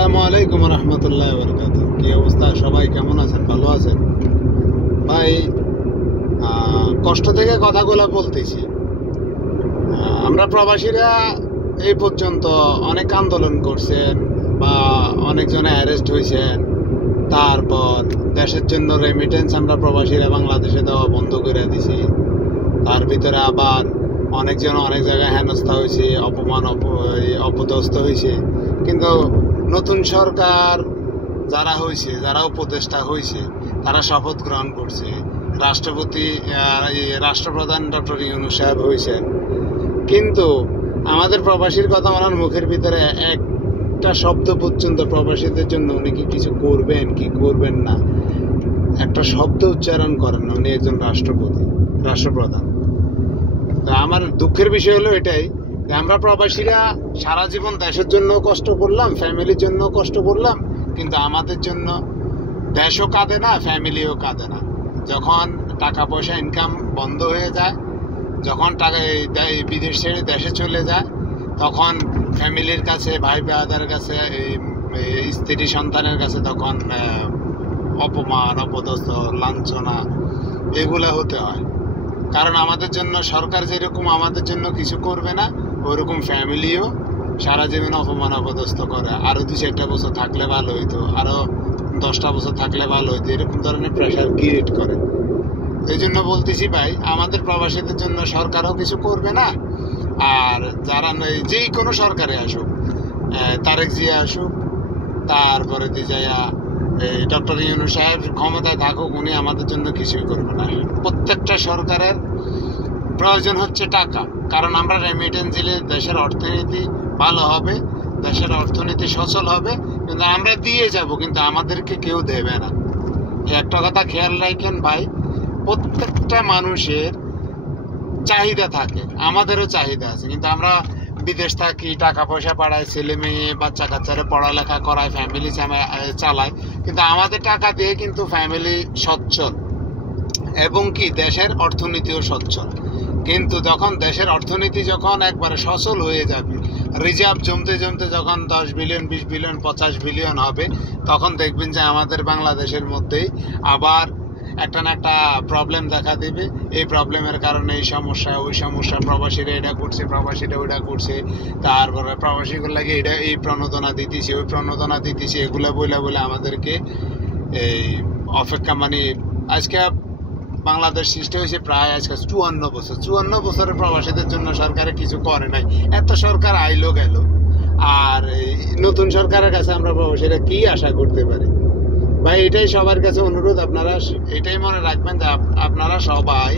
আসসালামু আলাইকুম রহমতুল্লাহ বরকাতুহু। কি অবস্থা, সবাই কেমন আছেন? ভালো আছেন ভাই? কষ্ট থেকে কথাগুলো বলতেছি। আমরা প্রবাসীরা এই পর্যন্ত অনেক আন্দোলন করছেন বা অনেকজনে অ্যারেস্ট হয়েছেন। তারপর দেশের জন্য রেমিটেন্স আমরা প্রবাসীরা বাংলাদেশে দেওয়া বন্ধ করে দিছি। তার ভিতরে আবার অনেকজন অনেক জায়গায় হেনস্থা হয়েছে, অপদস্থ হয়েছে। কিন্তু নতুন সরকার যারা হয়েছে, যারা উপদেষ্টা হয়েছে, তারা শপথ গ্রহণ করছে। রাষ্ট্রপ্রধান ডক্টর ইউনূস সাহেব হয়েছেন। কিন্তু আমাদের প্রবাসীর কথা ওনার মুখের ভিতরে একটা শব্দ পর্যন্ত প্রবাসীদের জন্য উনি কি কিছু করবেন কি করবেন না, একটা শব্দ উচ্চারণ করেন না। উনি একজন রাষ্ট্রপ্রধান। তা আমার দুঃখের বিষয় হলো এটাই যে আমরা প্রবাসীরা সারা জীবন দেশের জন্য কষ্ট করলাম, ফ্যামিলির জন্য কষ্ট করলাম, কিন্তু আমাদের জন্য দেশও কাঁদে না, ফ্যামিলিও কাঁদে না। যখন টাকা পয়সা ইনকাম বন্ধ হয়ে যায়, যখন টাকা বিদেশ ছেড়ে দেশে চলে যায়, তখন ফ্যামিলির কাছে, ভাই ব্রাদারের কাছে, স্ত্রী সন্তানের কাছে তখন অপমান, অপদস্থ, লাঞ্ছনা এগুলা হতে হয়। কারণ আমাদের জন্য সরকার যেরকম আমাদের জন্য কিছু করবে না, ওরকম ফ্যামিলিও সারা জীবন অপমান, অপদস্থ করে। আরো 2-4টা বছর থাকলে ভালো হইতো, আরো 10টা বছর থাকলে ভালো হইতো, এরকম ধরনের প্রেশার ক্রিয়েট করে। এই জন্য বলতেছি ভাই, আমাদের প্রবাসীদের জন্য সরকারও কিছু করবে না। আর যারা যেই কোনো সরকারে আসুক, তারেক জিয়া আসুক, তারপরে ডক্টর ইউনূস সাহেব ক্ষমতায় থাকুক, উনি আমাদের জন্য কিছুই করবে না। প্রত্যেকটা সরকারের প্রয়োজন হচ্ছে টাকা। কারণ আমরা রেমিটেন্স দিলে দেশের অর্থনীতি ভালো হবে, দেশের অর্থনীতি সচল হবে। কিন্তু আমরা দিয়ে যাব, কিন্তু আমাদেরকে কেউ দেবে না। একটা কথা খেয়াল রাখেন ভাই, প্রত্যেকটা মানুষের চাহিদা থাকে, আমাদেরও চাহিদা আছে। কিন্তু আমরা বিদেশ থাকি, টাকা পয়সা পাঠাই, ছেলে মেয়ে বাচ্চা কাচ্চারা পড়ালেখা করায়, ফ্যামিলি চালায়, কিন্তু আমাদের টাকা দিয়ে কিন্তু ফ্যামিলি সচ্ছল এবং কি দেশের অর্থনীতিও সচ্ছল। কিন্তু যখন দেশের অর্থনীতি যখন একবারে সচল হয়ে যাবে, রিজার্ভ জমতে জমতে যখন 10 বিলিয়ন, 20 বিলিয়ন, 50 বিলিয়ন হবে, তখন দেখবেন যে আমাদের বাংলাদেশের মধ্যেই আবার একটা না একটা প্রবলেম দেখা দেবে। এই প্রবলেমের কারণে এই সমস্যা, ওই সমস্যা, প্রবাসীরা এটা করছে, প্রবাসীরা ওইটা করছে, তারপরে প্রবাসীগুলো লাগে এই প্রণোদনা দিতেছে, ওই প্রণোদনা দিতেছে, এগুলো বলে আমাদেরকে এই অপেক্ষা, মানে আজকে বাংলাদেশ সৃষ্টি হয়েছে প্রায় আজকে 54 বছরের প্রবাসীদের জন্য সরকারে কিছু করে নাই। এত সরকার আইলো গেল, আর নতুন সরকারের কাছে আমরা প্রবাসীরা কি আশা করতে পারি? ভাই, এটাই সবার কাছে অনুরোধ, আপনারা এটাই মনে রাখবেন যে আপনারা সবাই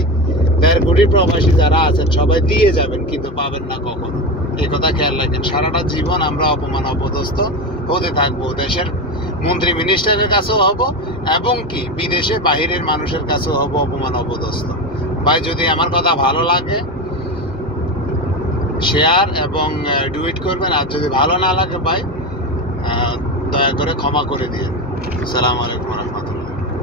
1.5 কোটি প্রবাসী যারা আছেন সবাই দিয়ে যাবেন, কিন্তু পাবেন না কখনো। এই কথা খেয়াল রাখেন। সারাটা জীবন আমরা অপমান, অপদস্থ হতে থাকবো। দেশের মন্ত্রী মিনিস্টারের কাছেও হব, এবং কি বিদেশে বাহিরের মানুষের কাছেও হব অপমান, অপদস্থ। ভাই, যদি আমার কথা ভালো লাগে শেয়ার এবং ডুইট করবেন, আর যদি ভালো না লাগে ভাই দয়া করে ক্ষমা করে দিন। আসসালামু আলাইকুম।